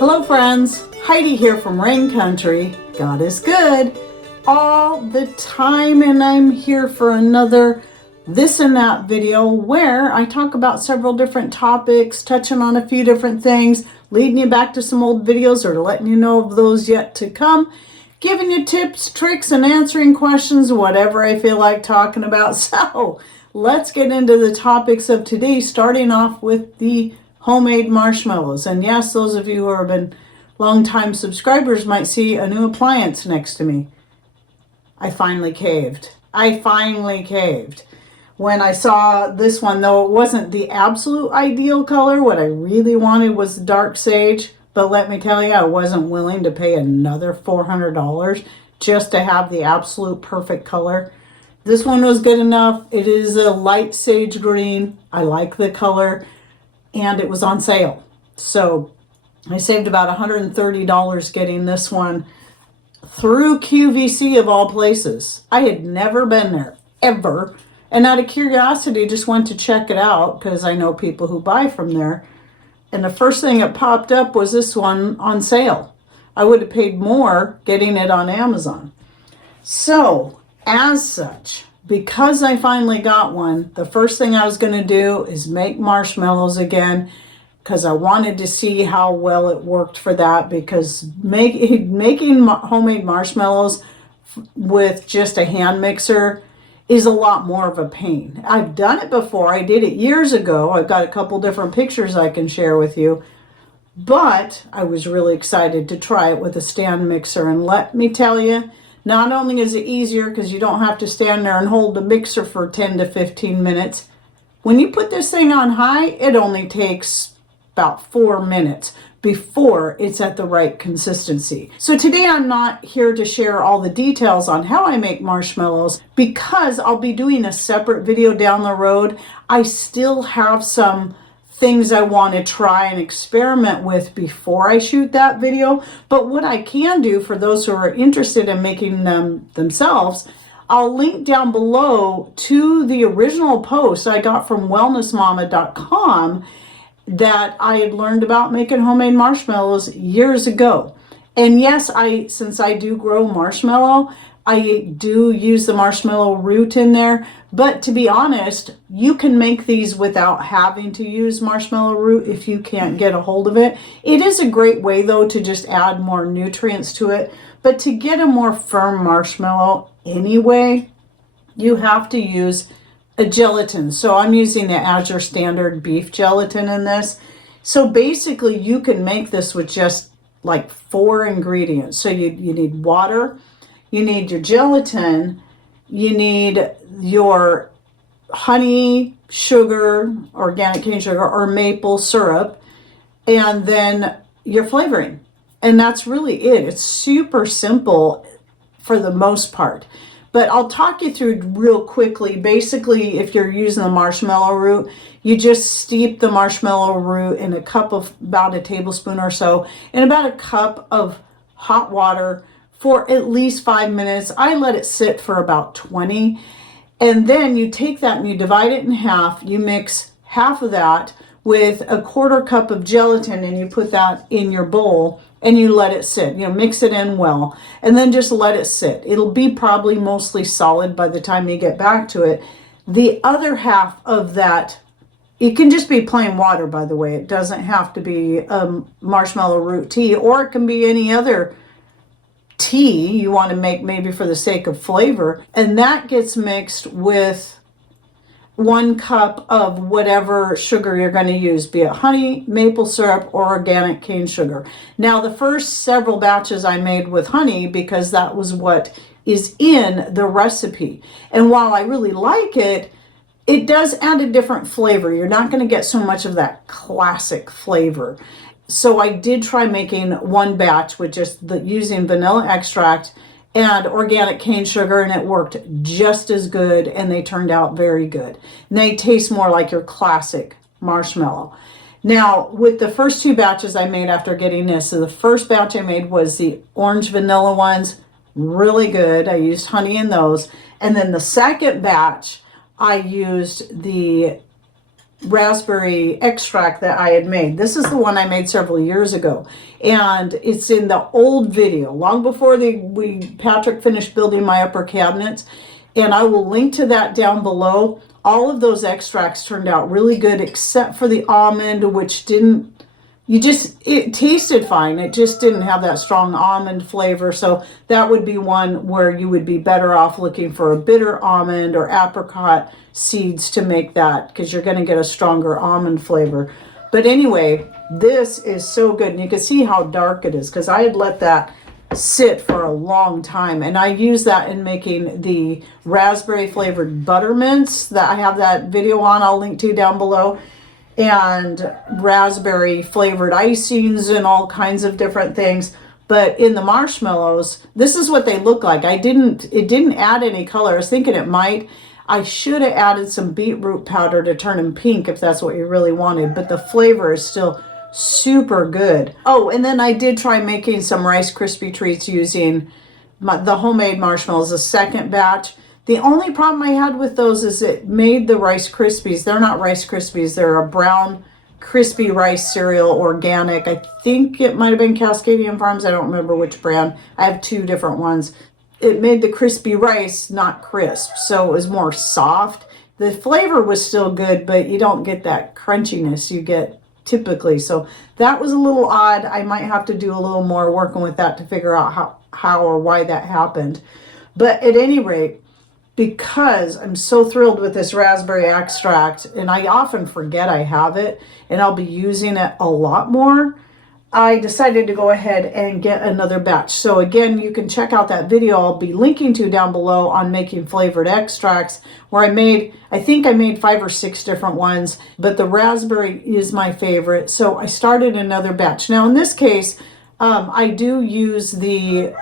Hello friends, Heidi here from Rain Country. God is good all the time, and I'm here for another this and that video where I talk about several different topics, touching on a few different things, leading you back to some old videos or letting you know of those yet to come, giving you tips, tricks, and answering questions, whatever I feel like talking about. So let's get into the topics of today, starting off with the homemade marshmallows. And yes, those of you who have been longtime subscribers might see a new appliance next to me. I finally caved. When I saw this one, though it wasn't the absolute ideal color, what I really wanted was dark sage. But let me tell you, I wasn't willing to pay another $400 just to have the absolute perfect color. This one was good enough. It is a light sage green. I like the color. And it was on sale. So I saved about $130 getting this one through QVC of all places. I had never been there, ever. And out of curiosity, just went to check it out because I know people who buy from there. And the first thing that popped up was this one on sale. I would have paid more getting it on Amazon. So, as such, because I finally got one, the first thing I was going to do is make marshmallows again because I wanted to see how well it worked for that, because making homemade marshmallows with just a hand mixer is a lot more of a pain. I've done it before. I did it years ago. I've got a couple different pictures I can share with you. But I was really excited to try it with a stand mixer. And let me tell you, not only is it easier because you don't have to stand there and hold the mixer for 10 to 15 minutes. When you put this thing on high, it only takes about 4 minutes before it's at the right consistency. So today I'm not here to share all the details on how I make marshmallows because I'll be doing a separate video down the road. I still have some things I want to try and experiment with before I shoot that video. But what I can do for those who are interested in making them themselves, I'll link down below to the original post I got from wellnessmama.com that I had learned about making homemade marshmallows years ago. And yes, since I do grow marshmallow, I do use the marshmallow root in there. But to be honest, you can make these without having to use marshmallow root if you can't get a hold of it. It is a great way, though, to just add more nutrients to it. But to get a more firm marshmallow anyway, you have to use a gelatin. So I'm using the Azure Standard beef gelatin in this. So basically, you can make this with just like 4 ingredients. So you need water, you need your gelatin, you need your honey, sugar, organic cane sugar, or maple syrup, and then your flavoring. And that's really it. It's super simple for the most part. But I'll talk you through real quickly. Basically, if you're using the marshmallow root, you just steep the marshmallow root in a cup of about a tablespoon or so, in about a cup of hot water for at least 5 minutes. I let it sit for about 20. And then you take that and you divide it in half. You mix half of that with a 1/4 cup of gelatin and you put that in your bowl and you let it sit. Mix it in well and then just let it sit. It'll be probably mostly solid by the time you get back to it. The other half of that, it can just be plain water, by the way. It doesn't have to be marshmallow root tea, or it can be any other tea you want to make, maybe for the sake of flavor. And that gets mixed with 1 cup of whatever sugar you're going to use, be it honey, maple syrup, or organic cane sugar. Now, the first several batches I made with honey because that was what is in the recipe. And while I really like it, it does add a different flavor. You're not going to get so much of that classic flavor. So I did try making 1 batch with just using vanilla extract and organic cane sugar, and it worked just as good, and they turned out very good. And they taste more like your classic marshmallow. Now, with the first 2 batches I made after getting this, so the first batch I made was the orange vanilla ones, really good. I used honey in those. And then the second batch, I used the raspberry extract that I had made. This is the one I made several years ago, and it's in the old video, long before Patrick finished building my upper cabinets, and I will link to that down below. All of those extracts turned out really good, except for the almond, which didn't, it tasted fine. It just didn't have that strong almond flavor. So that would be one where you would be better off looking for a bitter almond or apricot seeds to make that, because you're going to get a stronger almond flavor. But anyway, this is so good. And you can see how dark it is, because I had let that sit for a long time, and I use that in making the raspberry flavored buttermints that I have that video on, I'll link to down below, and raspberry flavored icings and all kinds of different things. But in the marshmallows, this is what they look like. It didn't add any color. I was thinking it might. I should have added some beetroot powder to turn them pink if that's what you really wanted, but the flavor is still super good. Oh, and then I did try making some Rice Krispie treats using the homemade marshmallows, a second batch. The only problem I had with those is it made the Rice Krispies. They're not Rice Krispies. They're a brown crispy rice cereal, organic. I think it might have been Cascadian Farms. I don't remember which brand. I have two different ones. It made the crispy rice not crisp, so it was more soft. The flavor was still good, but you don't get that crunchiness you get typically. So that was a little odd. I might have to do a little more working with that to figure out how or why that happened. But at any rate, because I'm so thrilled with this raspberry extract, and I often forget I have it, and I'll be using it a lot more, I decided to go ahead and get another batch. So again, you can check out that video I'll be linking to down below on making flavored extracts, where I think I made 5 or 6 different ones, but the raspberry is my favorite. So I started another batch. Now in this case, I do use the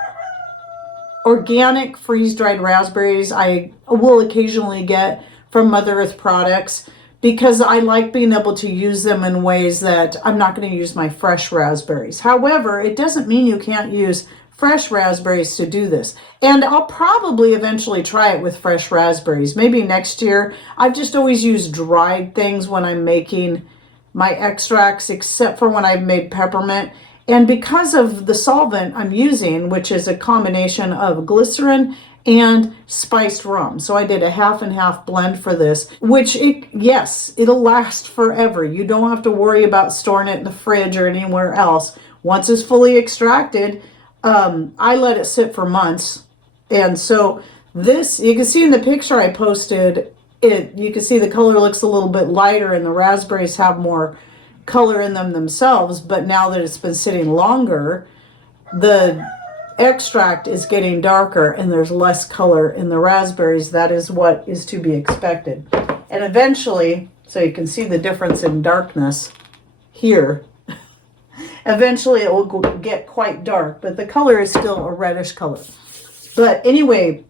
organic freeze-dried raspberries I will occasionally get from Mother Earth products, because I like being able to use them in ways that I'm not going to use my fresh raspberries. However, it doesn't mean you can't use fresh raspberries to do this. And I'll probably eventually try it with fresh raspberries. Maybe next year. I've just always used dried things when I'm making my extracts, except for when I've made peppermint. And because of the solvent I'm using, which is a combination of glycerin and spiced rum. So I did a half and half blend for this, which it'll last forever. You don't have to worry about storing it in the fridge or anywhere else. Once it's fully extracted, I let it sit for months. And so this, you can see in the picture I posted, you can see the color looks a little bit lighter and the raspberries have more color in them themselves, but now that it's been sitting longer, the extract is getting darker and there's less color in the raspberries. That is what is to be expected. And eventually, so you can see the difference in darkness here, eventually it will get quite dark, but the color is still a reddish color. But anyway,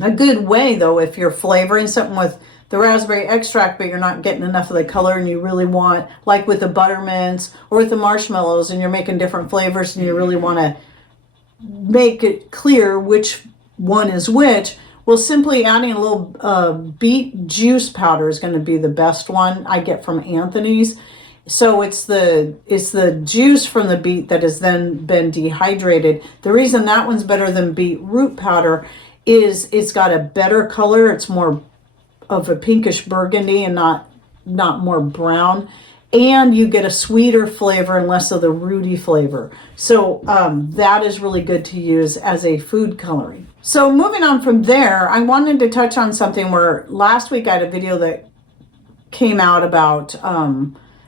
a good way though, if you're flavoring something with the raspberry extract, but you're not getting enough of the color and you really want, like with the buttermints or with the marshmallows, and you're making different flavors and you really want to make it clear which one is which, well, simply adding a little beet juice powder is going to be the best one I get from Anthony's. So it's the juice from the beet that has then been dehydrated. The reason that one's better than beetroot powder is it's got a better color. It's more of a pinkish burgundy and not more brown, and you get a sweeter flavor and less of the rooty flavor. So that is really good to use as a food coloring. So moving on from there, I wanted to touch on something where last week I had a video that came out about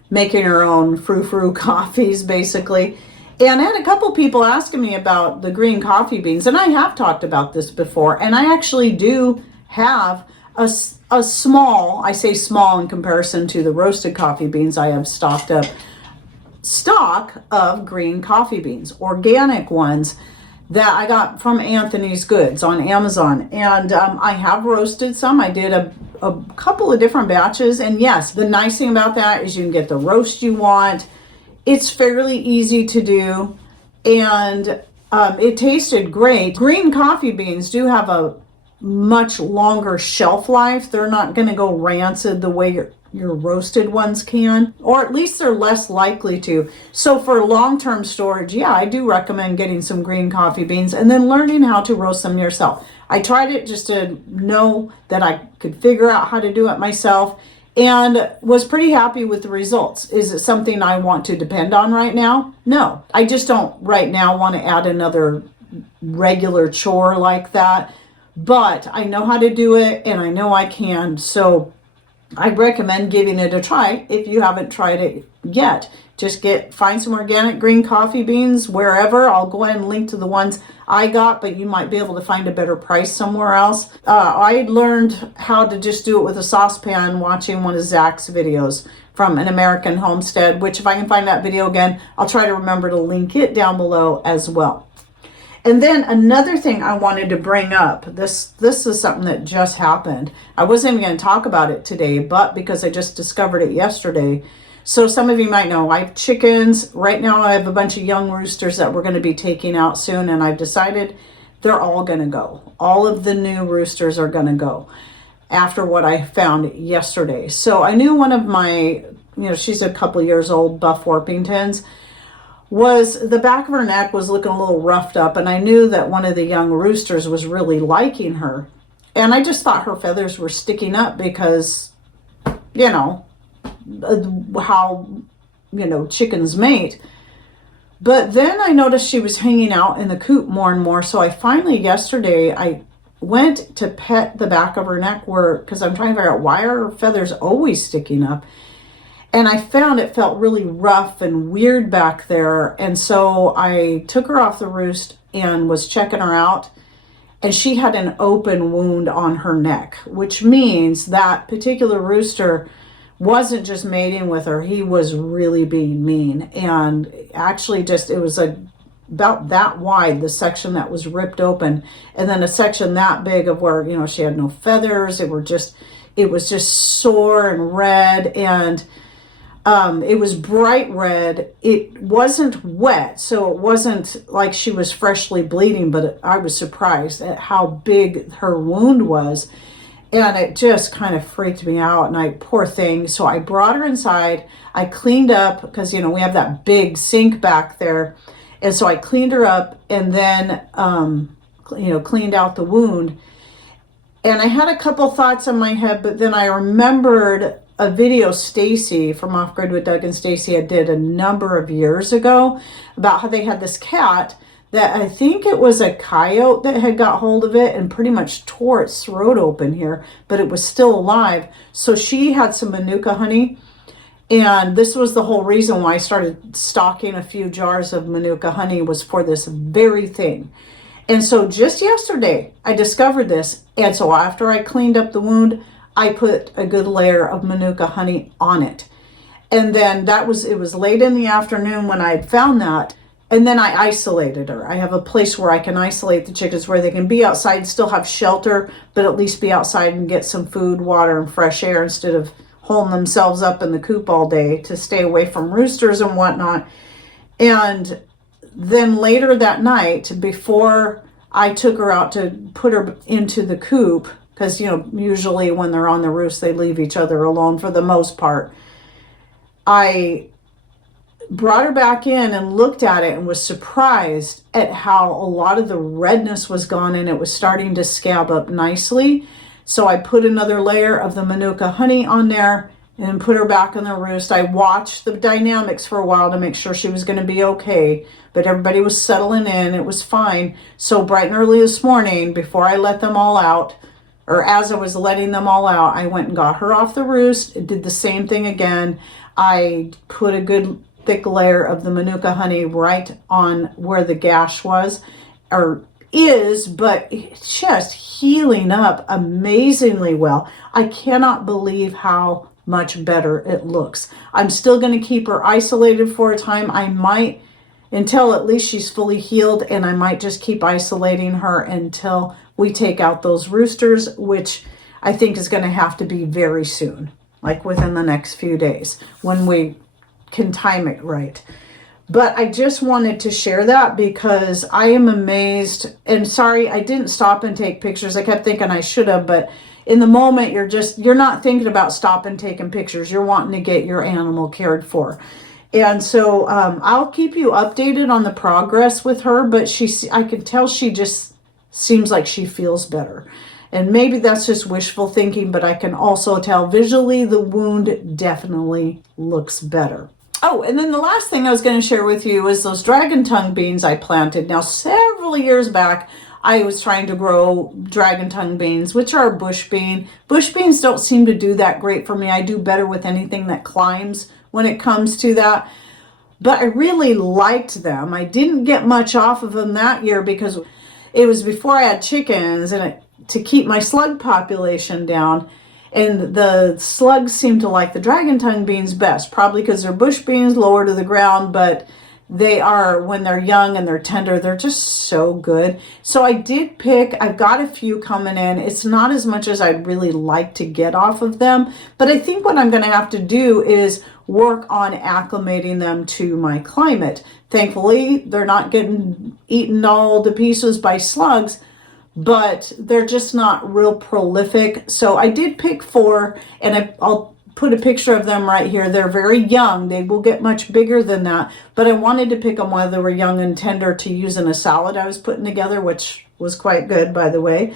making your own frou-frou coffees, basically. And I had a couple people asking me about the green coffee beans, and I have talked about this before, and I actually do have a small, I say small in comparison to the roasted coffee beans, I have stock of green coffee beans, organic ones that I got from Anthony's Goods on Amazon. And I have roasted some. I did a couple of different batches. And yes, the nice thing about that is you can get the roast you want. It's fairly easy to do. And it tasted great. Green coffee beans do have a much longer shelf life. They're not going to go rancid the way your roasted ones can, or at least they're less likely to. So for long-term storage, yeah, I do recommend getting some green coffee beans and then learning how to roast them yourself. I tried it just to know that I could figure out how to do it myself and was pretty happy with the results. Is it something I want to depend on right now? No, I just don't right now want to add another regular chore like that. But I know how to do it and I know I can. So I recommend giving it a try if you haven't tried it yet. Just find some organic green coffee beans wherever. I'll go ahead and link to the ones I got, but you might be able to find a better price somewhere else. I learned how to just do it with a saucepan watching one of Zach's videos from An American Homestead, which if I can find that video again, I'll try to remember to link it down below as well. And then another thing I wanted to bring up, this is something that just happened. I wasn't even going to talk about it today, but because I just discovered it yesterday. So some of you might know I have chickens. Right now I have a bunch of young roosters that we're going to be taking out soon, and I've decided they're all going to go. All of the new roosters are going to go after what I found yesterday. So I knew one of my, she's a couple years old, Buff Orpingtons, was the back of her neck was looking a little roughed up, and I knew that one of the young roosters was really liking her. And I just thought her feathers were sticking up because, how, chickens mate. But then I noticed she was hanging out in the coop more and more. So I finally, yesterday, I went to pet the back of her neck because I'm trying to figure out why are her feathers always sticking up. And I found it felt really rough and weird back there. And so I took her off the roost and was checking her out. And she had an open wound on her neck, which means that particular rooster wasn't just mating with her. He was really being mean. And actually it was about that wide, the section that was ripped open. And then a section that big of where, she had no feathers. It was just sore and red, and it was bright red. It wasn't wet, so it wasn't like she was freshly bleeding, but I was surprised at how big her wound was. And it just kind of freaked me out, and poor thing. So I brought her inside. I cleaned up because, we have that big sink back there. And so I cleaned her up and then, cleaned out the wound. And I had a couple thoughts in my head, but then I remembered a video Stacy from Off Grid with Doug and Stacy did a number of years ago about how they had this cat that I think it was a coyote that had got hold of it and pretty much tore its throat open here, but it was still alive. So she had some Manuka honey, and this was the whole reason why I started stocking a few jars of Manuka honey, was for this very thing. And so just yesterday I discovered this, and so after I cleaned up the wound, I put a good layer of Manuka honey on it. And then it was late in the afternoon when I had found that. And then I isolated her. I have a place where I can isolate the chickens where they can be outside, still have shelter, but at least be outside and get some food, water, and fresh air instead of holding themselves up in the coop all day to stay away from roosters and whatnot. And then later that night, before I took her out to put her into the coop, because, usually when they're on the roost, they leave each other alone for the most part. I brought her back in and looked at it and was surprised at how a lot of the redness was gone and it was starting to scab up nicely. So I put another layer of the Manuka honey on there and put her back on the roost. I watched the dynamics for a while to make sure she was going to be okay, but everybody was settling in. It was fine. So bright and early this morning, before I let them all out, or as I was letting them all out, I went and got her off the roost. It did the same thing again. I put a good thick layer of the Manuka honey right on where the gash was, or is, but it's just healing up amazingly well. I cannot believe how much better it looks. I'm still going to keep her isolated for a time. I might, until at least she's fully healed, and I might just keep isolating her until we take out those roosters, which I think is going to have to be very soon, like within the next few days when we can time it right. But I just wanted to share that because I am amazed. And sorry, I didn't stop and take pictures. I kept thinking I should have, but in the moment, you're not thinking about stopping taking pictures. You're wanting to get your animal cared for. And so I'll keep you updated on the progress with her, but I can tell she just seems like she feels better. And maybe that's just wishful thinking, but I can also tell visually the wound definitely looks better. Oh, and then the last thing I was going to share with you is those dragon tongue beans I planted. Now, several years back, I was trying to grow dragon tongue beans, which are a bush bean. Bush beans don't seem to do that great for me. I do better with anything that climbs when it comes to that. But I really liked them. I didn't get much off of them that year because it was before I had chickens and to keep my slug population down. And the slugs seem to like the dragon tongue beans best, probably because they're bush beans lower to the ground, but they are, when they're young and they're tender, they're just so good. So I've got a few coming in. It's not as much as I'd really like to get off of them, but I think what I'm going to have to do is work on acclimating them to my climate. Thankfully, they're not getting eaten all to pieces by slugs, but they're just not real prolific. So I did pick 4, and I'll put a picture of them right here. They're very young. They will get much bigger than that, but I wanted to pick them while they were young and tender to use in a salad I was putting together, which was quite good, by the way.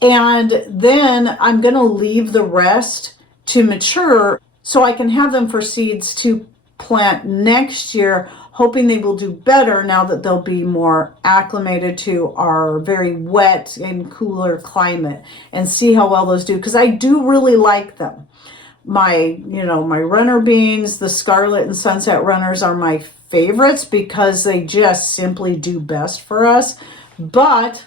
And then I'm going to leave the rest to mature so I can have them for seeds to plant next year, hoping they will do better now that they'll be more acclimated to our very wet and cooler climate, and see how well those do, because I do really like them. My runner beans, the scarlet and sunset runners are my favorites because they just simply do best for us. But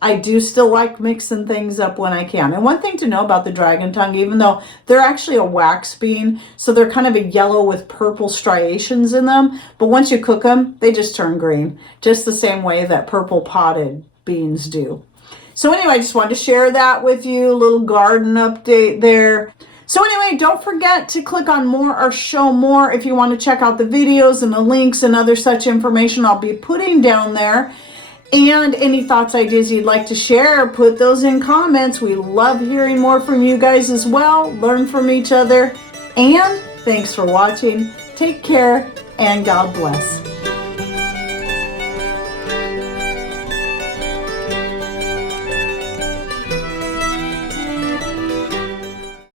I do still like mixing things up when I can. And one thing to know about the dragon tongue, even though they're actually a wax bean, so they're kind of a yellow with purple striations in them, but once you cook them, they just turn green, just the same way that purple potted beans do. So anyway, I just wanted to share that with you, a little garden update there. So anyway, don't forget to click on more or show more if you want to check out the videos and the links and other such information I'll be putting down there. And any thoughts, ideas you'd like to share, put those in comments. We love hearing more from you guys as well. Learn from each other. And thanks for watching. Take care and God bless.